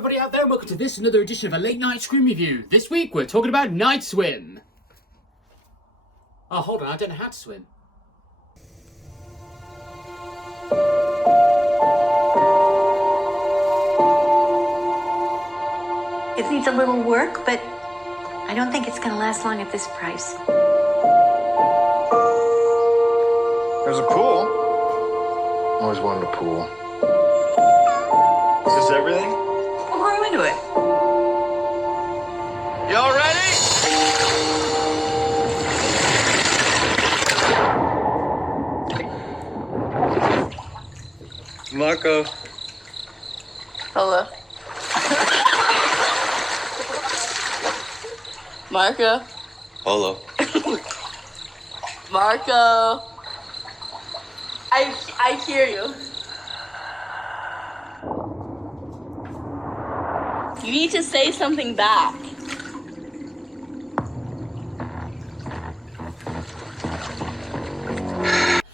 everybody out there, and welcome to this another edition of a late night Scream review. This week we're talking about Night Swim. Oh, hold on, I don't know how to swim. It needs a little work, but I don't think it's going to last long at this price. There's a pool. Always wanted a pool. Is this everything? We'll grow into it. Y'all ready? Marco. Hello. Marco. Hello. Marco. I hear you. You need to say something back.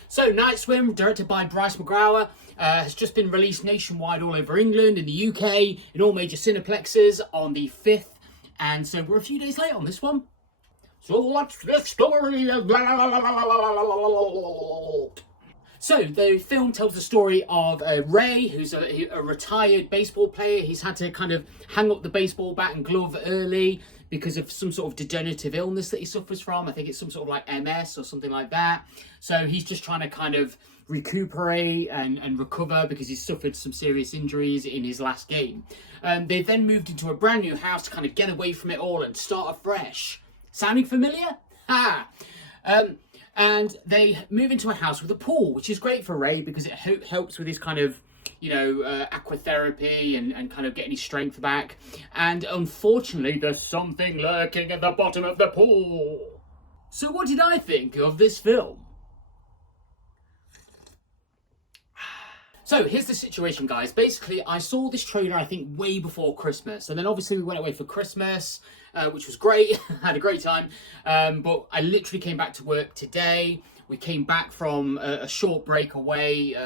So, Night Swim, directed by Bryce McGrawer, has just been released nationwide all over England, in the UK, in all major cineplexes on the 5th. And so we're a few days late on this one. So what's the story? So the film tells the story of Ray, who's a retired baseball player. He's had to kind of hang up the baseball bat and glove early because of some sort of degenerative illness that he suffers from. I think it's some sort of like MS or something like that. So he's just trying to kind of recuperate and recover because he's suffered some serious injuries in his last game. They then moved into a brand new house to kind of get away from it all and start afresh. Sounding familiar? Ha! And they move into a house with a pool, which is great for Ray because it helps with his kind of, aquatherapy and kind of getting his strength back. And unfortunately, there's something lurking at the bottom of the pool. So what did I think of this film? So here's the situation, guys. Basically, I saw this trailer, I think, way before Christmas. And then obviously we went away for Christmas, which was great. Had a great time. But I literally came back to work today. We came back from a short break away,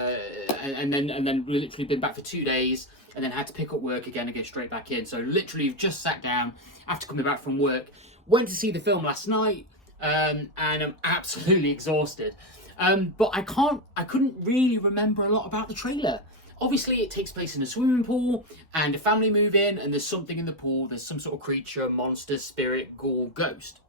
and then we literally been back for 2 days, and then had to pick up work again and get straight back in. So literally just sat down after coming back from work. Went to see the film last night, and I'm absolutely exhausted. But I couldn't really remember a lot about the trailer. Obviously, it takes place in a swimming pool, and a family move in, and there's something in the pool. There's some sort of creature, monster, spirit, ghoul, ghost.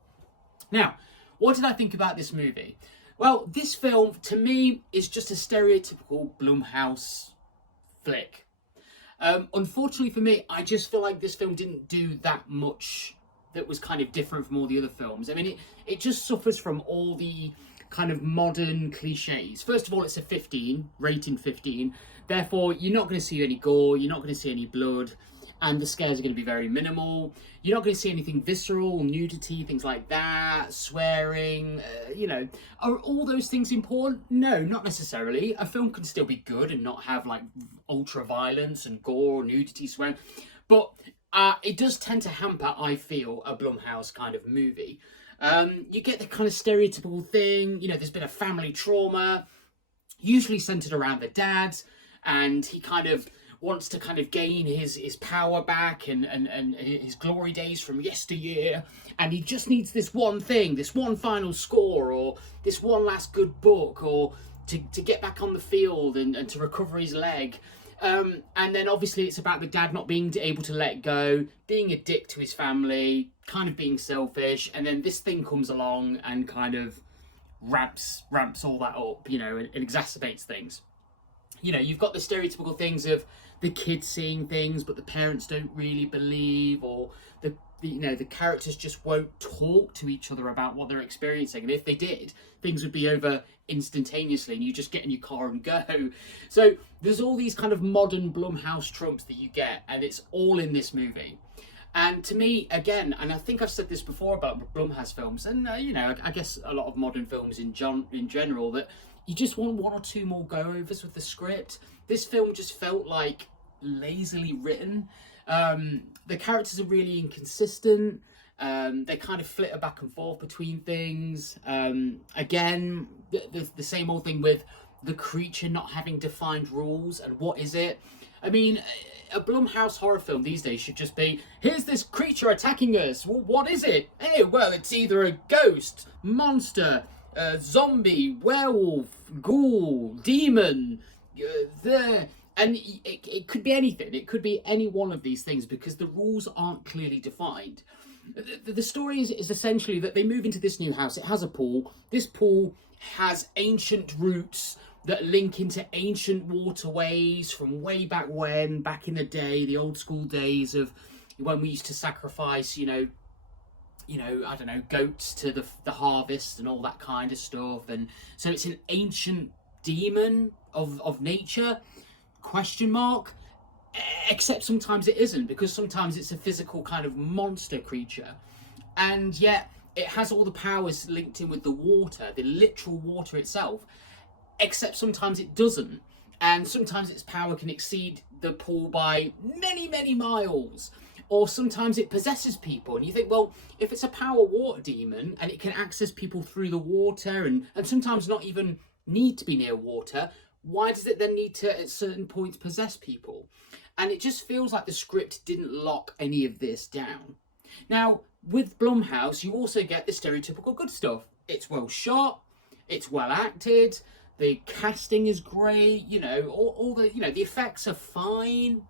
Now, what did I think about this movie? Well, this film, to me, is just a stereotypical Blumhouse flick. Unfortunately for me, I just feel like this film didn't do that much that was kind of different from all the other films. I mean, it just suffers from all the kind of modern cliches. First of all, it's a 15, rating 15. Therefore, you're not going to see any gore, you're not going to see any blood, and the scares are going to be very minimal. You're not going to see anything visceral, nudity, things like that, swearing, Are all those things important? No, not necessarily. A film can still be good and not have like ultra violence and gore, nudity, swearing. But it does tend to hamper, I feel, a Blumhouse kind of movie. You get the kind of stereotypical thing, there's been a family trauma, usually centered around the dad, and he kind of wants to kind of gain his power back and his glory days from yesteryear, and he just needs this one thing, this one final score, or this one last good book, or to get back on the field and to recover his leg. And then obviously it's about the dad not being able to let go, being a dick to his family, kind of being selfish, and then this thing comes along and kind of ramps all that up, and exacerbates things. You've got the stereotypical things of the kids seeing things but the parents don't really believe, or the characters just won't talk to each other about what they're experiencing, and if they did, things would be over instantaneously and you just get in your car and go. So there's all these kind of modern Blumhouse tropes that you get, and it's all in this movie. And to me, again, and I think I've said this before about Blumhouse films, and I guess a lot of modern films in general, that you just want one or two more go-overs with the script. This film just felt like lazily written. The characters are really inconsistent. They kind of flitter back and forth between things. Again, the same old thing with the creature not having defined rules, and what is it? I mean, a Blumhouse horror film these days should just be, here's this creature attacking us. Well, what is it? Hey, well, it's either a ghost, monster, zombie, werewolf, ghoul, demon, and it could be anything. It could be any one of these things because the rules aren't clearly defined. The story is essentially that they move into this new house. It has a pool. This pool has ancient roots that link into ancient waterways from way back when, back in the day, the old school days of when we used to sacrifice, I don't know, goats to the harvest and all that kind of stuff. And so it's an ancient demon of nature, ? Except sometimes it isn't, because sometimes it's a physical kind of monster creature. And yet it has all the powers linked in with the water, the literal water itself. Except sometimes it doesn't. And sometimes its power can exceed the pool by many, many miles. Or sometimes it possesses people. And you think, well, if it's a power water demon and it can access people through the water and sometimes not even need to be near water, why does it then need to, at certain points, possess people? And it just feels like the script didn't lock any of this down. Now, with Blumhouse, you also get the stereotypical good stuff. It's well shot, it's well acted, the casting is great, all the, the effects are fine.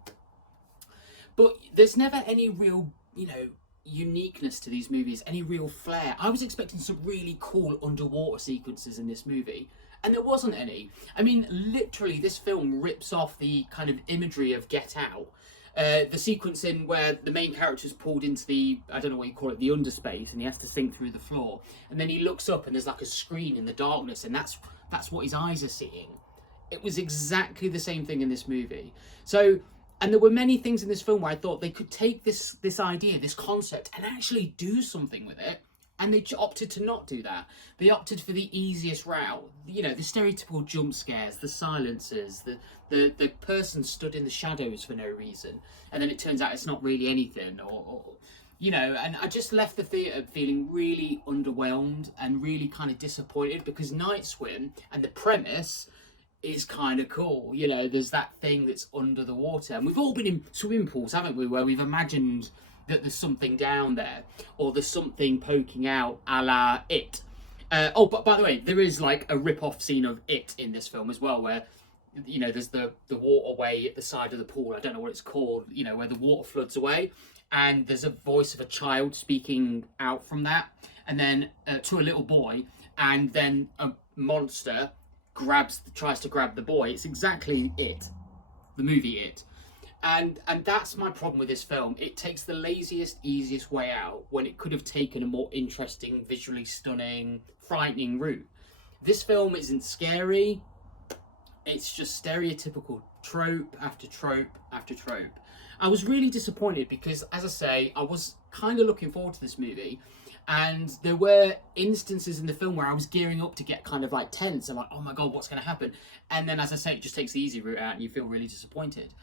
But there's never any real, uniqueness to these movies, any real flair. I was expecting some really cool underwater sequences in this movie, and there wasn't any. I mean, literally, this film rips off the kind of imagery of Get Out. The sequence in where the main character's pulled into the, I don't know what you call it, the underspace, and he has to sink through the floor. And then he looks up and there's like a screen in the darkness, and that's what his eyes are seeing. It was exactly the same thing in this movie. So, and there were many things in this film where I thought they could take this idea, this concept, and actually do something with it. And they opted to not do that. They opted for the easiest route. The stereotypical jump scares, the silences, the person stood in the shadows for no reason. And then it turns out it's not really anything. And I just left the theatre feeling really underwhelmed and really kind of disappointed, because Night Swim and the premise is kind of cool. There's that thing that's under the water. And we've all been in swimming pools, haven't we, where we've imagined that there's something down there, or there's something poking out, a la It. But by the way, there is like a rip-off scene of It in this film as well, where there's the waterway at the side of the pool. I don't know what it's called. Where the water floods away, and there's a voice of a child speaking out from that, and then to a little boy, and then a monster tries to grab the boy. It's exactly It, the movie It. And that's my problem with this film. It takes the laziest, easiest way out when it could have taken a more interesting, visually stunning, frightening route. This film isn't scary. It's just stereotypical trope after trope after trope. I was really disappointed because, as I say, I was kind of looking forward to this movie. And there were instances in the film where I was gearing up to get kind of like tense. I'm like, oh my God, what's going to happen? And then, as I say, it just takes the easy route out and you feel really disappointed.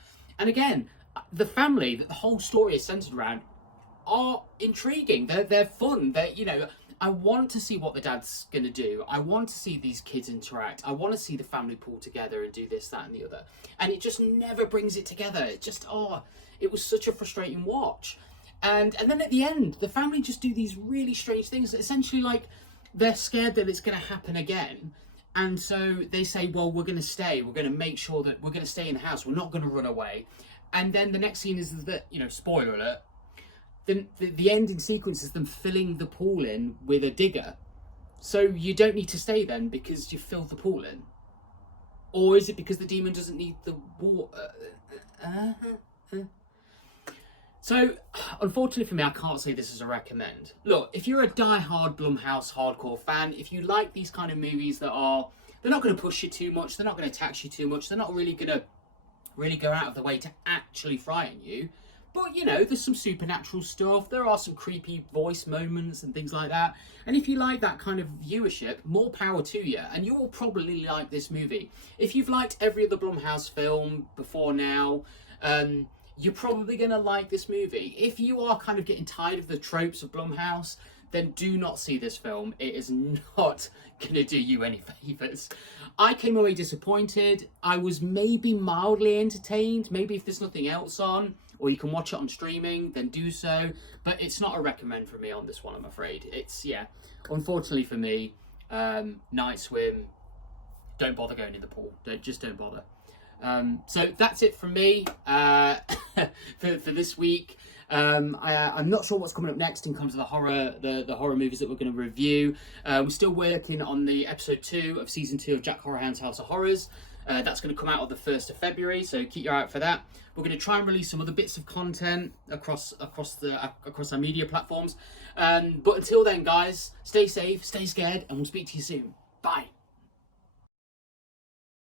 And again, the family that the whole story is centered around are intriguing. They're fun. I want to see what the dad's going to do. I want to see these kids interact. I want to see the family pull together and do this, that, and the other. And it just never brings it together. It just, it was such a frustrating watch. And then at the end, the family just do these really strange things. Essentially, like, they're scared that it's going to happen again. And so they say, well, we're going to stay. We're going to make sure that we're going to stay in the house. We're not going to run away. And then the next scene is that, spoiler alert, the ending sequence is them filling the pool in with a digger. So you don't need to stay then because you filled the pool in. Or is it because the demon doesn't need the water? So, unfortunately for me, I can't say this is a recommend. Look, if you're a die-hard Blumhouse hardcore fan, if you like these kind of movies they're not going to push you too much, they're not going to tax you too much, they're not really going to go out of the way to actually frighten you. But, there's some supernatural stuff, there are some creepy voice moments and things like that. And if you like that kind of viewership, more power to you, and you will probably like this movie. If you've liked every other Blumhouse film before now, you're probably going to like this movie. If you are kind of getting tired of the tropes of Blumhouse, then do not see this film. It is not going to do you any favours. I came away disappointed. I was maybe mildly entertained. Maybe if there's nothing else on, or you can watch it on streaming, then do so. But it's not a recommend for me on this one, I'm afraid. It's, yeah, unfortunately for me, night swim, don't bother going in the pool. Just don't bother. So that's it from me for this week. I'm not sure what's coming up next in terms of the horror movies that we're going to review. We're still working on the episode 2 of season 2 of Jack Horrorhound's House of Horrors. That's going to come out on the 1st of February, so keep your eye out for that. We're going to try and release some other bits of content across our media platforms. But until then, guys, stay safe, stay scared, and we'll speak to you soon. Bye.